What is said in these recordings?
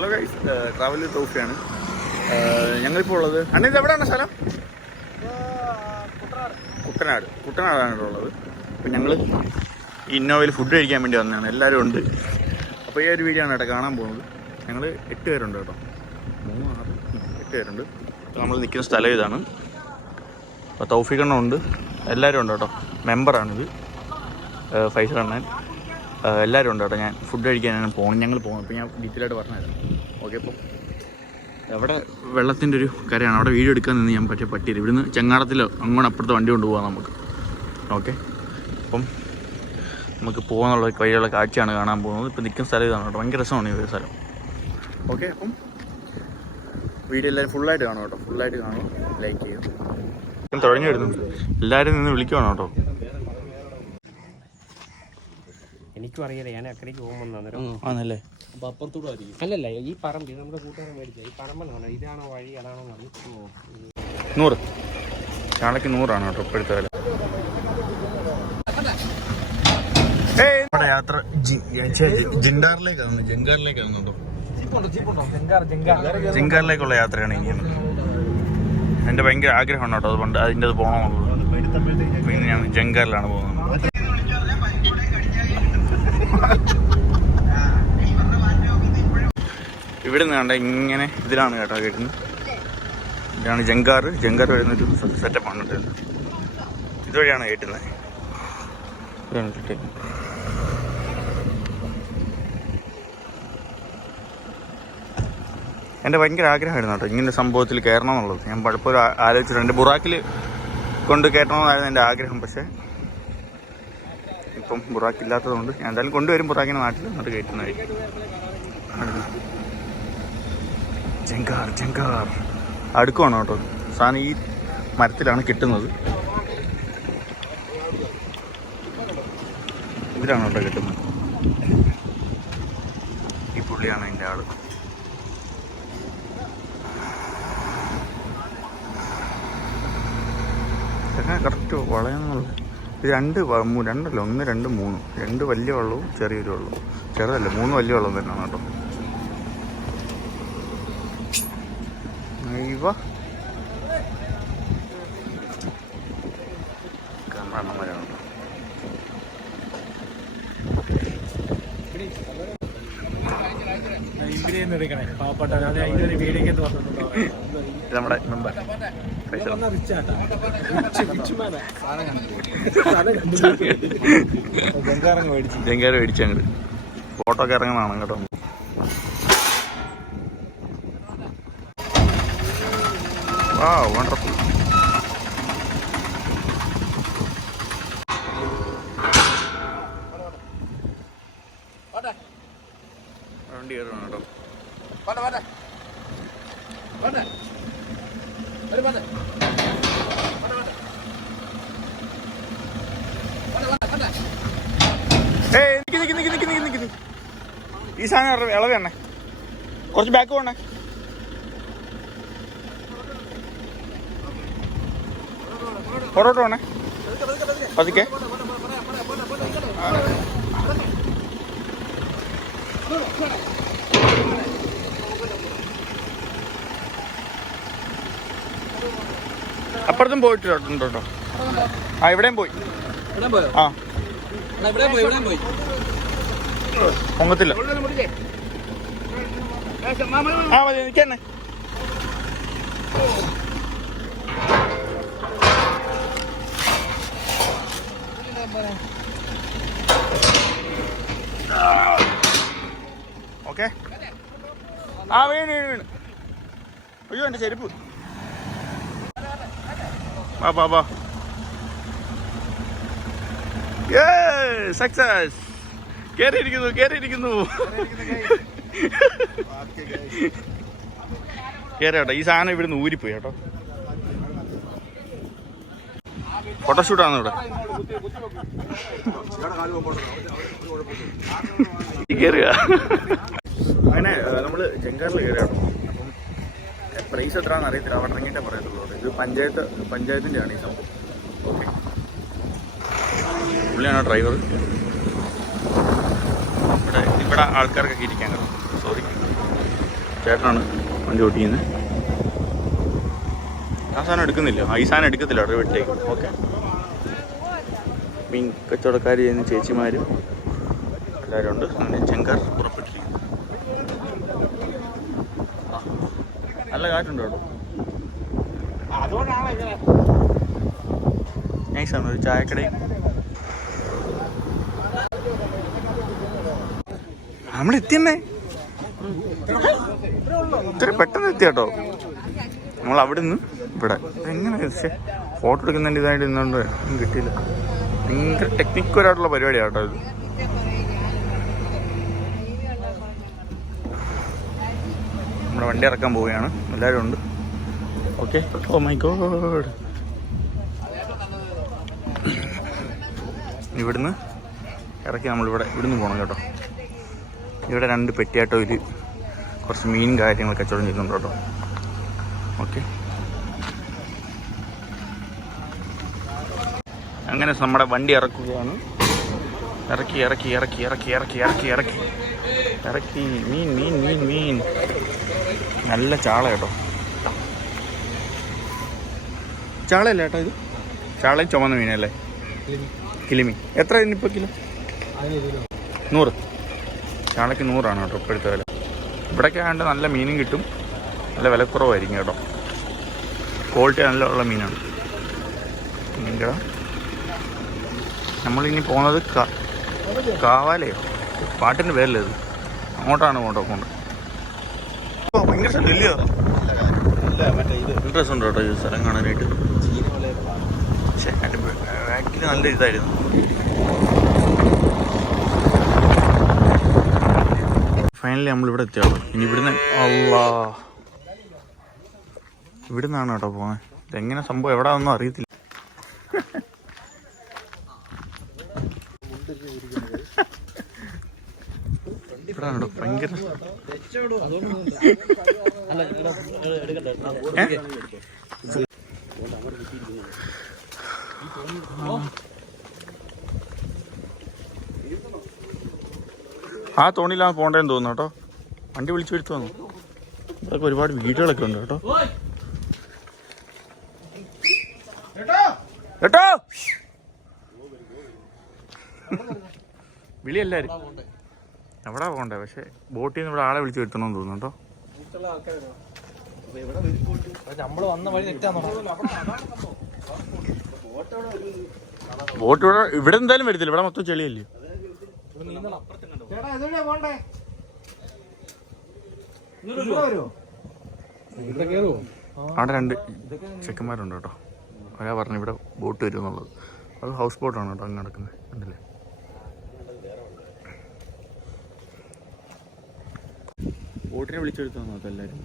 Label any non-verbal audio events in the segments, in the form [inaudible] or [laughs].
Hello guys travel ടോഫിയാണ് ഞങ്ങളിപ്പോൾ ഉള്ളത് അണ്ണ ഇത് എവിടെയാണ് സ്ഥലം? കുട്ടനാട്. കുട്ടനാടാണ് ഉള്ളത്. അപ്പം ഞങ്ങൾ ഇന്നോവയിൽ ഫുഡ് കഴിക്കാൻ വേണ്ടി വന്നതാണ്. എല്ലാവരും ഉണ്ട്. അപ്പോൾ ഈ ഒരു വീഡിയോ ആണ് കേട്ടോ കാണാൻ പോകുന്നത്. ഞങ്ങൾ എട്ട് പേരുണ്ട് കേട്ടോ. മൂന്ന് ആറ് എട്ട് പേരുണ്ട്. നമ്മൾ നിൽക്കുന്ന സ്ഥലം ഇതാണ്. അപ്പോൾ തൗഫികണ്ണ ഉണ്ട്. എല്ലാവരും ഉണ്ട് കേട്ടോ. മെമ്പറാണിത് ഫൈസൽ അണ്ണൻ. എല്ലാവരും ഉണ്ട് കേട്ടോ. ഞാൻ ഫുഡ് കഴിക്കാനാണ് പോകണം ഞങ്ങൾ പോകുന്നത് അപ്പോൾ ഞാൻ ഡീറ്റെയിൽ ആയിട്ട് പറഞ്ഞുതരാം. ഓക്കെ അപ്പം അവിടെ വെള്ളത്തിന്റെ ഒരു കരയാണ്. അവിടെ വീഡിയോ എടുക്കാൻ നിന്ന് ഞാൻ പറ്റിയ പറ്റിയത് ഇവിടുന്ന് ചെങ്ങാടത്തിൽ അങ്ങോട്ട് അപ്പുറത്തെ വണ്ടി കൊണ്ടുപോകാം നമുക്ക്. ഓക്കെ അപ്പം നമുക്ക് പോകാനുള്ള വഴിയുള്ള കാഴ്ചയാണ് കാണാൻ പോകുന്നത്. ഇപ്പം നിൽക്കുന്ന സ്ഥലം ഇതാണ് കേട്ടോ. ഭയങ്കര രസമാണ് ഈ ഒരു സ്ഥലം. ഓക്കെ അപ്പം വീഡിയോ എല്ലാവരും ഫുള്ളായിട്ട് കാണും കേട്ടോ. ഫുള്ളായിട്ട് കാണും. ലൈക്ക് ചെയ്യും. തുടങ്ങി വരുന്നുണ്ട് എല്ലാവരും നിന്ന് വിളിക്കുവാണ് കേട്ടോ? എനിക്കും അറിയില്ല. ഞാൻ അക്കരയ്ക്ക് പോകുമ്പോൾ അന്നേരം ആണല്ലേ? അല്ലല്ല ഈ പറമ്പ് നമ്മുടെ കൂട്ടുകാരൻ മേടിച്ച ഈ പറമ്പെന്ന് പറഞ്ഞാൽ ഇതാണോ വഴി അതാണോ നൂറ്. ചാളയ്ക്ക് നൂറാണ് കേട്ടോ ഇപ്പോഴത്തെ വില. നമ്മുടെ യാത്ര ജിൻഡാറിലേക്കാണ് ജങ്കാറിലേക്കാണ് കേട്ടോ. ജിങ്കാറിലേക്കുള്ള യാത്രയാണ് ഇനി എന്റെ ഭയങ്കര ആഗ്രഹമാണ് കേട്ടോ അതുകൊണ്ട് അതിന്റെ അത് പോകണമെന്നുള്ളത് പിന്നെ ഞാൻ ജങ്കാറിലാണ് പോകുന്നത്. ഇവിടെ നിന്ന് കണ്ട ഇങ്ങനെ ഇതിലാണ് കേട്ടോ കേട്ടുന്നത് ഇതാണ് ജങ്കാർ ജങ്കാർ വരുന്നൊരു സെറ്റപ്പാണ് കേട്ടോ. ഇതുവഴിയാണ് കിട്ടുന്നത് എന്റെ ഭയങ്കര ആഗ്രഹമായിരുന്നു കേട്ടോ ഇങ്ങനെ സംഭവത്തിൽ കയറണം എന്നുള്ളത്. ഞാൻ പലപ്പോഴും ആലോചിച്ചിട്ടുണ്ട്. എന്റെ ബുറാക്കിൽ കൊണ്ട് കയറ്റണമെന്നായിരുന്നു എന്റെ ആഗ്രഹം. പക്ഷേ ഇപ്പം ബുറാക്കില്ലാത്തതുകൊണ്ട് ഞാൻ എന്തായാലും കൊണ്ടുവരും ബുറാക്കിന്റെ നാട്ടിൽ എന്നിട്ട് കയറ്റുന്നതായിരിക്കും. ജങ്കാർ ജങ്കാർ. അടുക്കുവാണ് കേട്ടോ? സാധനം ഈ മരത്തിലാണ് കിട്ടുന്നത്. ഇതിലാണ് കേട്ടോ കിട്ടുന്നത്? ഈ പുള്ളിയാണ് എന്റെ ആൾ. കറക്റ്റ് വളയുന്നുള്ളത് ഇത് രണ്ട് രണ്ടല്ല ഒന്ന് രണ്ട് മൂന്ന്. രണ്ട് വലിയ വെള്ളവും ചെറിയൊരു വെള്ളവും. ചെറുതല്ല മൂന്ന് വലിയ വെള്ളം തന്നെയാണ് കേട്ടോ. ഒരു വീഡിയോ ഇത് നമ്മുടെ മെമ്പർ. ജങ്കാറ് മേടിച്ചു. അങ്ങോട്ട് ഫോട്ടോ ഒക്കെ ഇറങ്ങുന്നതാണ് കേട്ടോ വാ വണ്ടർഫുൾ വണ്ടി കയറണം കേട്ടോ. ഏയ് നിക്ക് നിക്ക് നിക്ക് നിക്ക് നിക്ക് നിക്ക്. ഈ സാധനം ഇളവ് തന്നെ. കുറച്ച് ബാക്ക് പോണേ. പുറത്തോട്ട് വേണേ പതുക്കെ. അപ്പുറത്തും പോയിട്ടുണ്ട്? കേട്ടോ ആ. ഇവിടെയും പോയി ആ പൊങ്ങത്തില്ല. ആ മതി എനിക്ക് ആ വീണ് വീണ് അയ്യോ എന്റെ ചെരുപ്പ്. വാ വാ വാ. സക്സസ് കേറിയിരിക്കുന്നു കേറിയിരിക്കുന്നു. കേറി കേട്ടോ ഈ സാധനം ഇവിടുന്ന് ഊരിപ്പോയി കേട്ടോ. ഫോട്ടോഷൂട്ടാണ് ഇവിടെ? കയറുക അങ്ങനെ നമ്മൾ ജങ്കാറിൽ കയറിയാണ്. അപ്പം പ്രൈസ് എത്രയാണെന്ന് അറിയത്തില്ല. അവിടെ പറയത്തുള്ളൂ. ഇത് പഞ്ചായത്ത് പഞ്ചായത്തിന്റെ ആണ് ഈ സംഭവം. ഓക്കെ പുള്ളിയാണ് ഡ്രൈവർ ഇവിടെ ഇവിടെ ആൾക്കാർക്കൊക്കെ ഇരിക്കാൻ സോറി ചേട്ടനാണ് വണ്ടി ഓട്ടിക്കുന്നത്. ആ സാധനം എടുക്കുന്നില്ല. ഈ സാധനം എടുക്കത്തില്ല. അവിടെ വിട്ടേക്കും. ഓക്കെ മീൻ കച്ചവടക്കാർ ചെയ്യുന്ന ചേച്ചിമാരും എല്ലാവരും ഉണ്ട്. അങ്ങനെ ചെങ്കർ പുറപ്പെട്ടിരിക്കുന്നു ആ, നല്ല കാറ്റുണ്ട് കേട്ടോ. നൈസാണ് ഒരു ചായക്കടയും. നമ്മൾ ഇത്ര പെട്ടെന്ന് എത്തി കേട്ടോ നമ്മൾ അവിടെ നിന്ന് ഇവിടെ. എങ്ങനെ ഫോട്ടോ എടുക്കുന്നതിന്റെ ഇതായിട്ട് ഇന്നുകൊണ്ട് കിട്ടിയില്ല. ഭയങ്കര ടെക്നിക്കലായിട്ടുള്ള പരിപാടിയാണ് കേട്ടോ ഇത്. നമ്മുടെ വണ്ടി ഇറക്കാൻ പോവുകയാണ്. എല്ലാവരും ഉണ്ട്. ഓക്കെ ഓ മൈ ഗോഡ് ഇവിടുന്ന് ഇറക്കി നമ്മളിവിടെ ഇവിടുന്ന് പോകണം കേട്ടോ. ഇവിടെ രണ്ട് പെട്ടിയാട്ടോ പെട്ടിയാട്ടോയിൽ കുറച്ച് മീൻ കാര്യങ്ങൾ കച്ചവടം ചെയ്യുന്നുണ്ട് കേട്ടോ. ഓക്കെ അങ്ങനെ നമ്മുടെ വണ്ടി ഇറക്കുകയാണ്. ഇറക്കി ഇറക്കി ഇറക്കി ഇറക്കി ഇറക്കി ഇറക്കി ഇറക്കി ഇറക്കി. മീൻ മീൻ മീൻ മീൻ. നല്ല ചാള കേട്ടോ. ചാളയല്ലേ കേട്ടോ ഇത്? ചാളയും ചുമന്ന മീനല്ലേ? കിളിമീൻ. എത്ര ഇനിയിപ്പോൾ കിലോ? നൂറ്. ചാളയ്ക്ക് നൂറാണ് കേട്ടോ ഇപ്പോഴത്തെ വില. ഇവിടെയൊക്കെ ആണ്ട് നല്ല മീനും കിട്ടും. നല്ല വിലക്കുറവായിരിക്കും കേട്ടോ. ക്വാളിറ്റി നല്ല ഉള്ള മീനാണ്. മീൻകട. നമ്മളിനി പോകുന്നത് കാവാലയോ? പാട്ടിന്റെ പേരല്ലേ ഇത് അങ്ങോട്ടാണ് കൊണ്ടോ കൊണ്ട് ഇല്ലയോ ഇൻട്രസ്റ്റ് ഉണ്ട് കേട്ടോ ഈ സ്ഥലം കാണാനായിട്ട്. പക്ഷേ നല്ല ഇതായിരുന്നു. ഫൈനലി നമ്മൾ എത്തിയാളൂ ഇനി ഇവിടുന്ന് അല്ലാ ഇവിടുന്നാണ് കേട്ടോ പോകുന്നത് ഇതെങ്ങനെ സംഭവം? എവിടെ ഒന്നും അറിയത്തില്ല. കേട്ടോ ഭയങ്കര? ആ തോണിയിലാണ് പോകേണ്ടതെന്ന് തോന്നുന്നു കേട്ടോ. വണ്ടി വിളിച്ചു വരുത്തു വന്നു. ഇതൊക്കെ ഒരുപാട് വീടുകളൊക്കെ ഉണ്ട് കേട്ടോ. കേട്ടോ വിളി എല്ലാരും എവിടാ പോകണ്ടേ? പക്ഷെ ബോട്ടിൽ നിന്ന് ഇവിടെ ആളെ വിളിച്ചു വരുത്തണമെന്ന് തോന്നുന്നു കേട്ടോ. ബോട്ട് ഇവിടെ ഇവിടെ എന്തായാലും വരത്തില്ല. ഇവിടെ മൊത്തം ചെളിയല്ലേ? അവിടെ രണ്ട് ചെക്കന്മാരുണ്ട് കേട്ടോ. ഒരാ പറഞ്ഞു ഇവിടെ ബോട്ട് വരും എന്നുള്ളത് അത് ഹൗസ് ബോട്ടാണ് കേട്ടോ അങ്ങ് നടക്കുന്നത്. കണ്ടില്ലേ? ബോട്ടിനെ വിളിച്ചെടുത്താൽ നോക്കാം എല്ലാവരും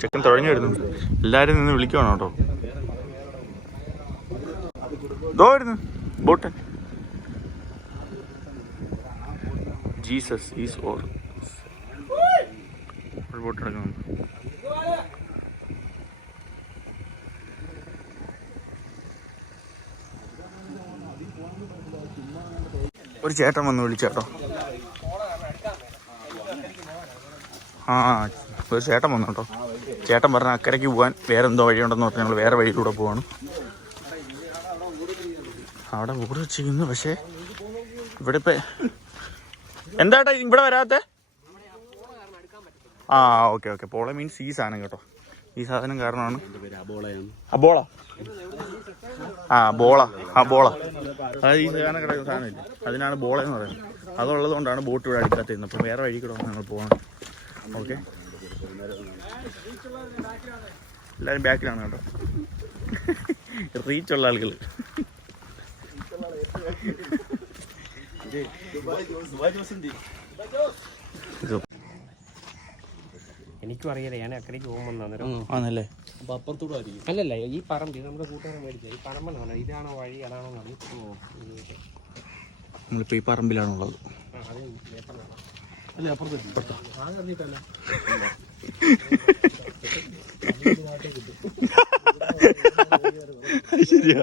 ചെക്കൻ തുഴഞ്ഞു എല്ലാവരും നിന്ന് വിളിക്കുവാണ് കേട്ടോ? വരുന്നു boat. Jesus is our boat എടുക്കണം ഒരു ചേട്ടൻ വന്ന് വിളിച്ചേട്ടോ. ആ ഒരു ചേട്ടൻ വന്നു കേട്ടോ ചേട്ടൻ പറഞ്ഞ അക്കരയ്ക്ക് പോകാൻ വേറെ എന്തോ വഴിയുണ്ടെന്ന് പറഞ്ഞ് ഞങ്ങൾ വേറെ വഴിയിലൂടെ പോവാണ്. അവിടെ ഊട് വെച്ചിരിക്കുന്നു പക്ഷേ ഇവിടെ ഇപ്പം എന്താട്ടാ ഇവിടെ വരാത്തെ? ആ ഓക്കെ ഓക്കെ. പോള മീൻസ് ഈ സാധനം കേട്ടോ. ഈ സാധനം കാരണമാണ്. അബോള? ആ ബോള. ആ ബോള. അതായത് ഈ സാധനം കിടക്കുന്ന സാധനമില്ല. അതിനാണ് ബോള എന്ന് പറയുന്നത്. അതുള്ളത് കൊണ്ടാണ് ബോട്ട് ഇവിടെ അടുക്കാത്തിരുന്നത് അപ്പം വേറെ വഴി കൂടെ ഞങ്ങൾ പോകണം. ഓക്കെ. എല്ലാവരും ബാക്കിലാണ് കേട്ടോ. റീച്ചുള്ള ആളുകൾ. എനിക്കും അറിയില്ല. ഞാൻ അക്കരയ്ക്ക് പോകുമ്പോൾ ആണല്ലേ? അപ്പൊ അപ്പുറത്തൂടെ ആയിരിക്കും അല്ലല്ല ഈ പറമ്പ് നമ്മുടെ കൂട്ടുകാരൻ മേടിച്ചത്. ഈ പറമ്പെന്ന് ഇതാണോ വഴി അതാണോ നമ്മളിപ്പോ ഈ പറമ്പിലാണുള്ളത്. [laughs] ശരിയാ.